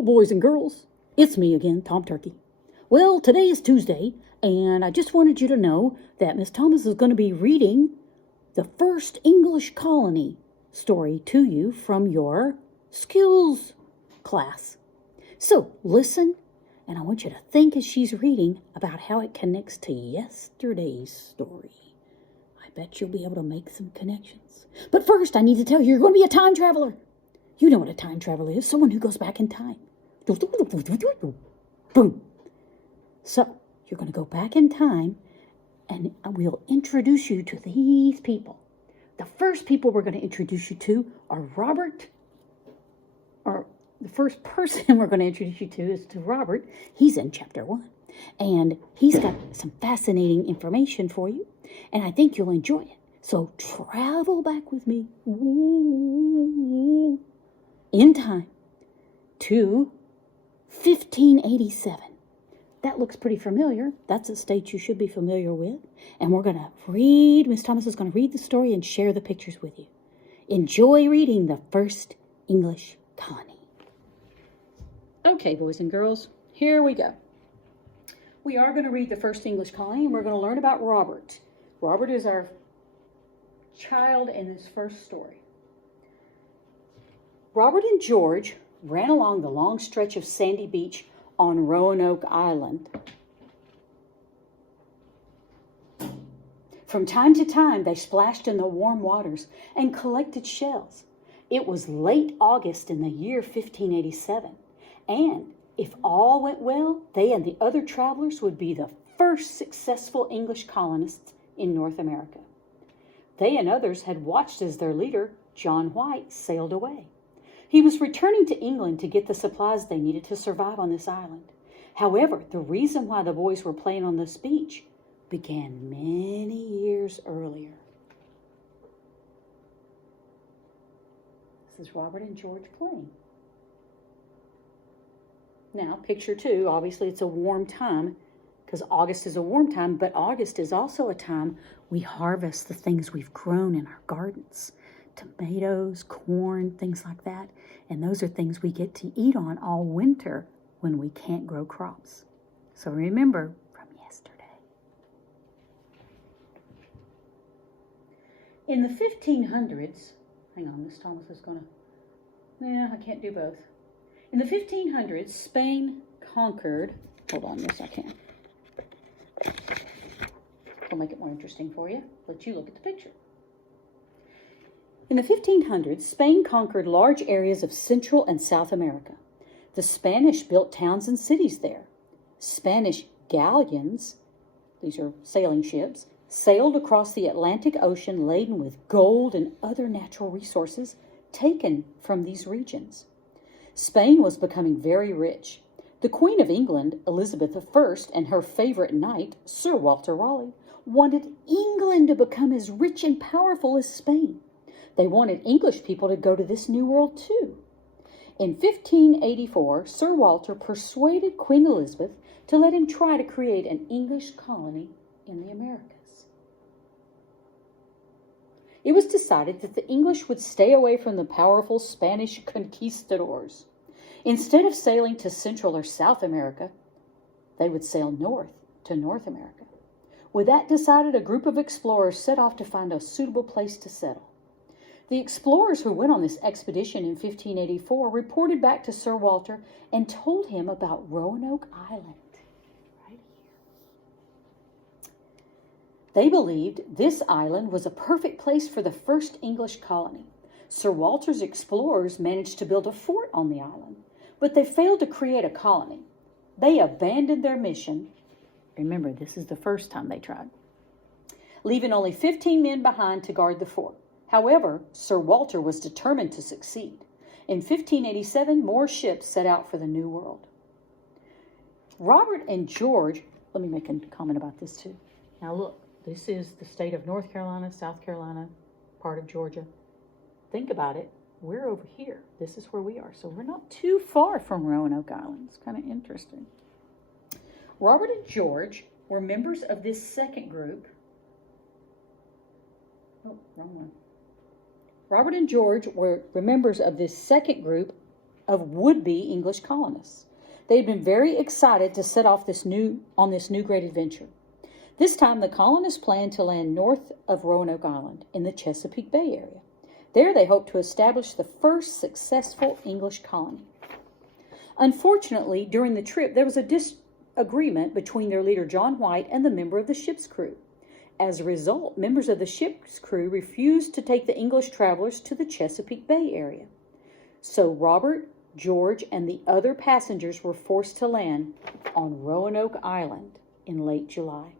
Hello, boys and girls. It's me again, Tom Turkey. Well, today is Tuesday, and I just wanted you to know that Miss Thomas is going to be reading the first English colony story to you from your skills class. So listen, and I want you to think as she's reading about how it connects to yesterday's story. I bet you'll be able to make some connections. But first, I need to tell you, you're going to be a time traveler. You know what a time traveler is, someone who goes back in time. Boom. So, you're going to go back in time, and we'll introduce you to these people. The first people we're going to introduce you to are the first person we're going to introduce you to is to Robert. He's in chapter 1. And he's got some fascinating information for you, and I think you'll enjoy it. So, travel back with me in time to 1587. That looks pretty familiar. That's a state you should be familiar with. And we're going to read, Miss Thomas is going to read the story and share the pictures with you. Enjoy reading the first English colony. Okay, boys and girls, here we go. We are going to read the first English colony, and we're going to learn about Robert. Robert is our child in this first story. Robert and George ran along the long stretch of sandy beach on Roanoke Island. From time to time, they splashed in the warm waters and collected shells. It was late August in the year 1587, and if all went well, they and the other travelers would be the first successful English colonists in North America. They and others had watched as their leader, John White, sailed away. He was returning to England to get the supplies they needed to survive on this island. However, the reason why the boys were playing on this beach began many years earlier. This is Robert and George playing. Now, picture 2, obviously it's a warm time because August is a warm time, but August is also a time we harvest the things we've grown in our gardens. Tomatoes, corn, things like that. And those are things we get to eat on all winter when we can't grow crops. So remember from yesterday. In the 1500s, hang on, Miss Thomas is going to, I can't do both. In the 1500s, Spain conquered, hold on, yes I can. I'll make it more interesting for you. Let you look at the picture. In the 1500s, Spain conquered large areas of Central and South America. The Spanish built towns and cities there. Spanish galleons, these are sailing ships, sailed across the Atlantic Ocean laden with gold and other natural resources taken from these regions. Spain was becoming very rich. The Queen of England, Elizabeth I, and her favorite knight, Sir Walter Raleigh, wanted England to become as rich and powerful as Spain. They wanted English people to go to this new world too. In 1584, Sir Walter persuaded Queen Elizabeth to let him try to create an English colony in the Americas. It was decided that the English would stay away from the powerful Spanish conquistadors. Instead of sailing to Central or South America, they would sail north to North America. With that decided, a group of explorers set off to find a suitable place to settle. The explorers who went on this expedition in 1584 reported back to Sir Walter and told him about Roanoke Island, right here. They believed this island was a perfect place for the first English colony. Sir Walter's explorers managed to build a fort on the island, but they failed to create a colony. They abandoned their mission. Remember, this is the first time they tried, leaving only 15 men behind to guard the fort. However, Sir Walter was determined to succeed. In 1587, more ships set out for the New World. Robert and George, let me make a comment about this too. Now look, this is the state of North Carolina, South Carolina, part of Georgia. Think about it. We're over here. This is where we are. So we're not too far from Roanoke Island. It's kind of interesting. Robert and George were members of this second group. Oh, wrong one. Robert and George were members of this second group of would-be English colonists. They had been very excited to set off on this new great adventure. This time, the colonists planned to land north of Roanoke Island in the Chesapeake Bay area. There, they hoped to establish the first successful English colony. Unfortunately, during the trip, there was a disagreement between their leader, John White, and the member of the ship's crew. As a result, members of the ship's crew refused to take the English travelers to the Chesapeake Bay area. So Robert, George, and the other passengers were forced to land on Roanoke Island in late July.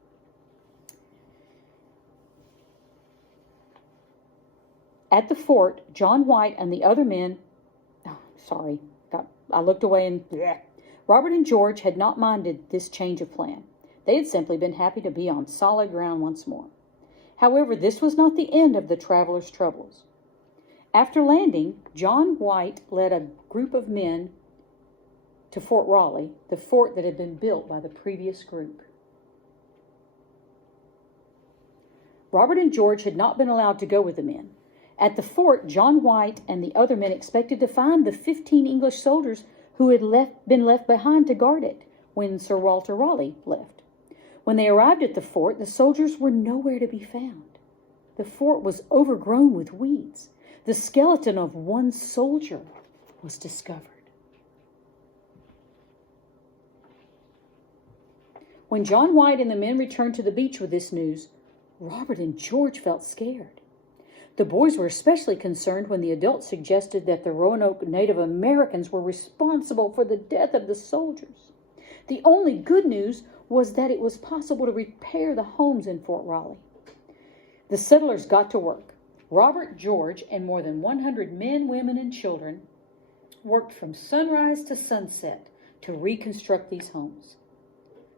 At the fort, John White and the other men, I looked away and Robert and George had not minded this change of plan. They had simply been happy to be on solid ground once more. However, this was not the end of the travelers' troubles. After landing, John White led a group of men to Fort Raleigh, the fort that had been built by the previous group. Robert and George had not been allowed to go with the men. At the fort, John White and the other men expected to find the 15 English soldiers who had been left behind to guard it when Sir Walter Raleigh left. When they arrived at the fort, the soldiers were nowhere to be found. The fort was overgrown with weeds. The skeleton of one soldier was discovered. When John White and the men returned to the beach with this news, Robert and George felt scared. The boys were especially concerned when the adults suggested that the Roanoke Native Americans were responsible for the death of the soldiers. The only good news was that it was possible to repair the homes in Fort Raleigh. The settlers got to work. Robert, George, and more than 100 men, women, and children worked from sunrise to sunset to reconstruct these homes.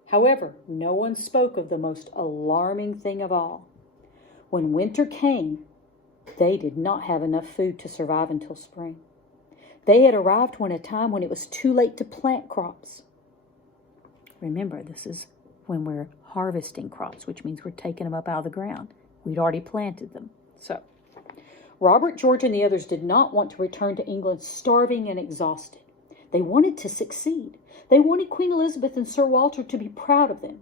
However, no one spoke of the most alarming thing of all. When winter came, they did not have enough food to survive until spring. They had arrived at a time when it was too late to plant crops. Remember, this is when we're harvesting crops, which means we're taking them up out of the ground. We'd already planted them. So, Robert, George, and the others did not want to return to England starving and exhausted. They wanted to succeed. They wanted Queen Elizabeth and Sir Walter to be proud of them,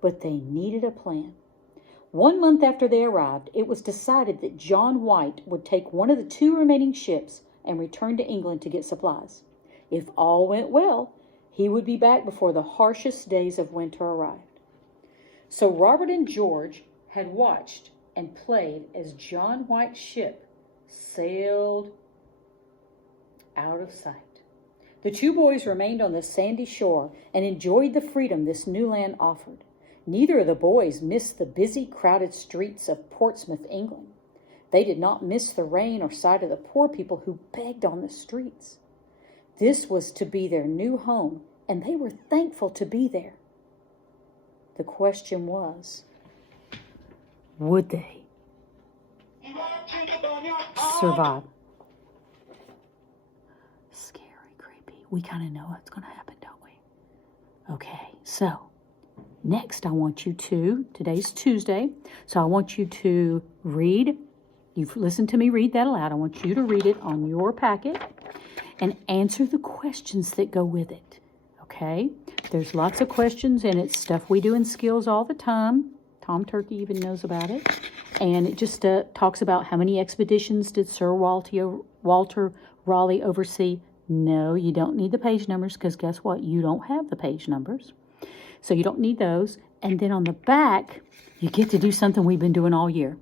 but they needed a plan. 1 month after they arrived, it was decided that John White would take one of the 2 remaining ships and return to England to get supplies. If all went well, he would be back before the harshest days of winter arrived. So Robert and George had watched and played as John White's ship sailed out of sight. The 2 boys remained on the sandy shore and enjoyed the freedom this new land offered. Neither of the boys missed the busy, crowded streets of Portsmouth, England. They did not miss the rain or sight of the poor people who begged on the streets. This was to be their new home, and they were thankful to be there. The question was, would they survive? Scary, creepy. We kind of know what's going to happen, don't we? Okay, so next I want you to, today's Tuesday, so I want you to read, you've listened to me read that aloud, I want you to read it on your packet and answer the questions that go with it, okay? There's lots of questions and it's stuff we do in skills all the time. Tom Turkey even knows about it. And it just talks about how many expeditions did Sir Walter Raleigh oversee. No, you don't need the page numbers because guess what? You don't have the page numbers. So you don't need those. And then on the back, you get to do something we've been doing all year.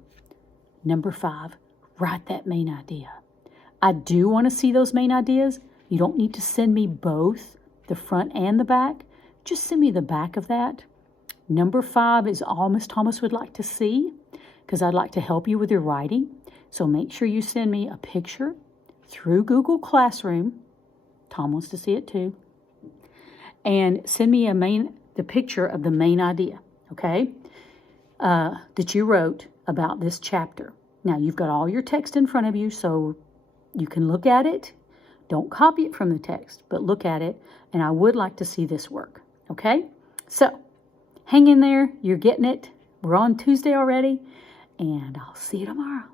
Number 5, write that main idea. I do want to see those main ideas. You don't need to send me both, the front and the back. Just send me the back of that. Number 5 is all Miss Thomas would like to see because I'd like to help you with your writing. So make sure you send me a picture through Google Classroom. Tom wants to see it too. And send me the picture of the main idea, okay, that you wrote about this chapter. Now, you've got all your text in front of you, so you can look at it. Don't copy it from the text, but look at it. And I would like to see this work, okay? So, hang in there. You're getting it. We're on Tuesday already, and I'll see you tomorrow.